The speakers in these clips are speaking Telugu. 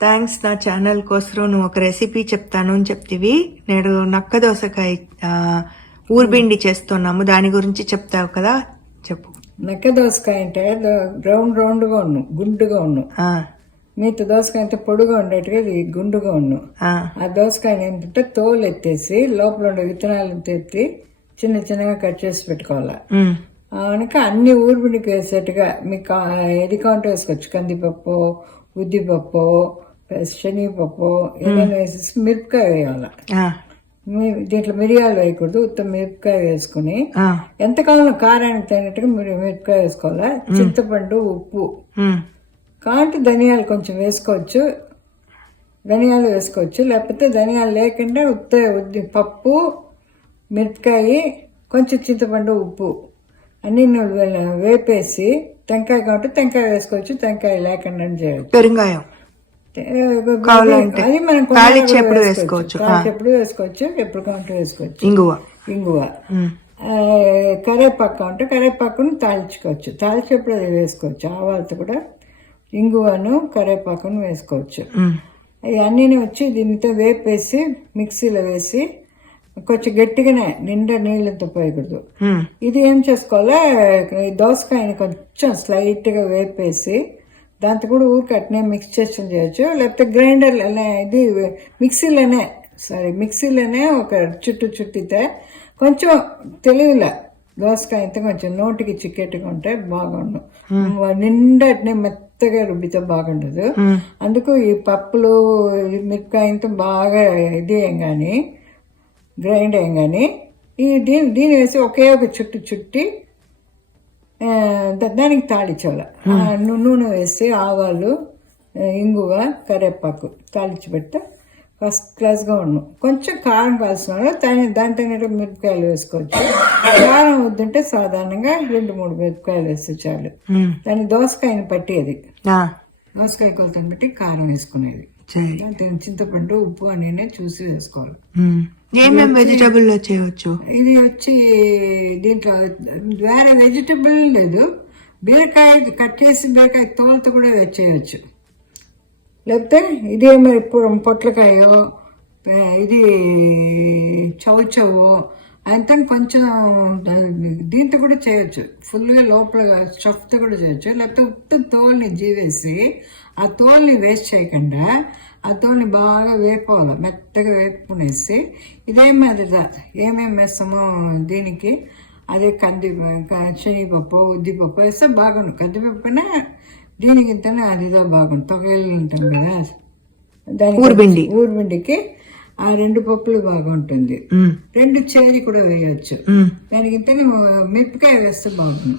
థ్యాంక్స్ నా ఛానల్ కోసం నువ్వు ఒక రెసిపీ చెప్తాను అని చెప్తివి. నేడు నక్క దోసకాయ ఊర్బిండి చేస్తున్నాము, దాని గురించి చెప్తావు కదా, చెప్పు. నక్క దోసకాయ అంటే రౌండ్గా ఉన్ను, గుండుగా ఉన్ను. మిగతా దోసకాయ అంటే పొడుగా ఉండేట్టుగా ఇది గుండుగా ఉన్ను. ఆ దోసకాయని ఏంటంటే తోలు ఎత్తేసి లోపల ఉండే విత్తనాలను తెత్తి చిన్న చిన్నగా కట్ చేసి పెట్టుకోవాలి. కనుక అన్ని ఊర్బిండికి వేసేట్టుగా మీకు ఏది కావాలంటే వేసుకోవచ్చు. కందిపప్పు, ఉద్దిపప్పు, శనగపప్పు ఏదైనా వేసేసి మిరపకాయ వేయాలి. దీంట్లో మిరియాలు వేయకూడదు, ఉత్తమ మిరపకాయ వేసుకుని ఎంత కావాలో కారానికి తగినట్టుగా మిరపకాయ వేసుకోవాలి. చింతపండు, ఉప్పు, కాంటి ధనియాలు కొంచెం వేసుకోవచ్చు, ధనియాలు వేసుకోవచ్చు. లేకపోతే ధనియాలు లేకుండా పప్పు, మిరపకాయ, కొంచెం చింతపండు, ఉప్పు అన్ని వేపేసి టెంకాయ కాబట్టి టెంకాయ వేసుకోవచ్చు, టెంకాయ లేకుండా చేయవచ్చు. పెరుగాయం అది మనం తాళించేప్పుడు వేసుకోవచ్చు, ఎప్పుడు కావాలంటే వేసుకోవచ్చు. ఇంగువ కరేపాకు అంటే కరేపాకును తాళించుకోవచ్చు, తాళించేప్పుడు అది వేసుకోవచ్చు. ఆవాలతో కూడా ఇంగువను కరేపాకును వేసుకోవచ్చు. అన్నీ వచ్చి దీనితో వేపేసి మిక్సీలో వేసి కొంచెం గట్టిగానే నిండా నీళ్ళతో పోయకూడదు. ఇది ఏం చేసుకోవాలా, దోసకాయని కొంచెం స్లైట్గా వేపేసి దాంతో కూడా ఊరికి అట్నే మిక్స్ చేసి చేయొచ్చు. లేకపోతే గ్రైండర్లోనే ఇది మిక్సీలోనే ఒక చుట్టితే కొంచెం తెలివిలా దోసకాయ అయితే కొంచెం నోటికి చిక్కేట్టుగా ఉంటే బాగుండు. నిండా అట్నే మెత్తగా రుబ్బితే బాగుండదు. అందుకు ఈ పప్పులు మిరపకాయతో బాగా ఇది ఏం కానీ గ్రైండ్ అయ్యం కానీ దీన్ని వేసి ఒకే ఒక చుట్టి దానికి తాళించాలి. నూనె వేసి ఆవాలు, ఇంగువ, కరివేపాకు తాళించి పెడితే ఫస్ట్ క్లాస్గా ఉన్నాం. కొంచెం కారం కాల్సిన దాని తగినట్టు మిరపకాయలు వేసుకోవచ్చు. కారం వద్దంటే సాధారణంగా 2-3 మిరపకాయలు వేస్తే చాలు. దాని దోసకాయని పట్టి అది దోసకాయ కొలతని బట్టి కారం వేసుకునేది. చింతపండు, ఉప్పు అన్నీ చూసి వేసుకోవాలి. ఏమేమి వెజిటబుల్ చేయవచ్చు. ఇది వచ్చి దీంట్లో వేరే వెజిటబుల్ లేదు. బీరకాయ కట్ చేసి బీరకాయ తోలతో కూడా చేయవచ్చు. లేకపోతే ఇదేమో పొట్లకాయో, ఇది చౌచవు అంతా కొంచెం దీంతో కూడా చేయొచ్చు. ఫుల్గా లోపల స్టఫ్తో కూడా చేయొచ్చు. లేకపోతే ఉత్త తోల్ని జీవేసి ఆ తోల్ని వేస్ట్ చేయకుండా ఆ తోల్ని బాగా వేపుకోవాలి, మెత్తగా వేపుకునేసి ఏమేమి వేస్తామో దీనికి అదే శనగపప్పు, ఉద్దిపప్పు వేస్తే బాగుండు. కందిపప్పున దీనికి ఇంతనే అదిదో బాగుండు. తొగలు ఉంటాం కదా దానికి ఊర్బిండికి ఆ 2 పప్పులు బాగుంటుంది. 2 చేరి కూడా వేయచ్చు. దానికి ఇంతనే మిరపకాయ వేస్తే బాగుంది.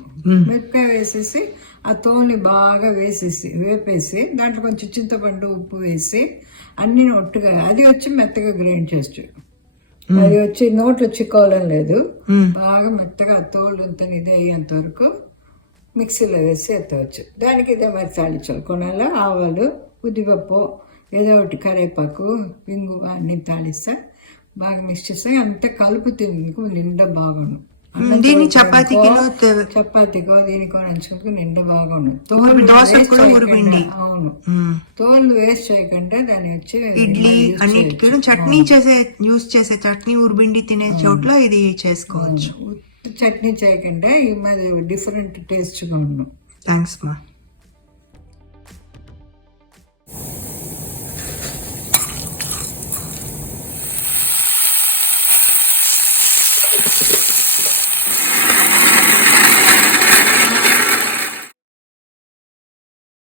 మిరపకాయ వేసేసి ఆ తోల్ని బాగా వేపేసి దాంట్లో కొంచెం చింతపండు, ఉప్పు వేసి అన్ని ఒట్టుగా అది వచ్చి మెత్తగా గ్రైండ్ చేయొచ్చు. అది వచ్చి నోట్లో చిక్కోవాలని లేదు. బాగా మెత్తగా తోలు అంతా ఇదే అయ్యేంత వరకు మిక్సీలో వేసి ఎత్తవచ్చు. దానికి ఇదే మరి తాళించాలి. కొనాల ఆవాలు, ఉద్దిపప్పు, ఏదో ఒకటి కరివేపాకు, ఇంగువ అన్ని తాళిస్తే బాగా మిక్స్ చేస్తే అంతే కలుపు తిందుకు నిండా బాగుండు. చపాతీకో దీనికో నంచుకు నిండా బాగుండు. అవును, తోలు వేస్ట్ చేయకుండా దాన్ని వచ్చి ఇడ్లీ అన్నిటికీ చట్నీ చేసే చట్నీ ఊర్బిండి తినే చోట్ల ఇది చేసుకోవచ్చు. చట్నీ చేయకుండా ఈ మాది డిఫరెంట్ టేస్ట్గా ఉండు. థ్యాంక్స్ మా.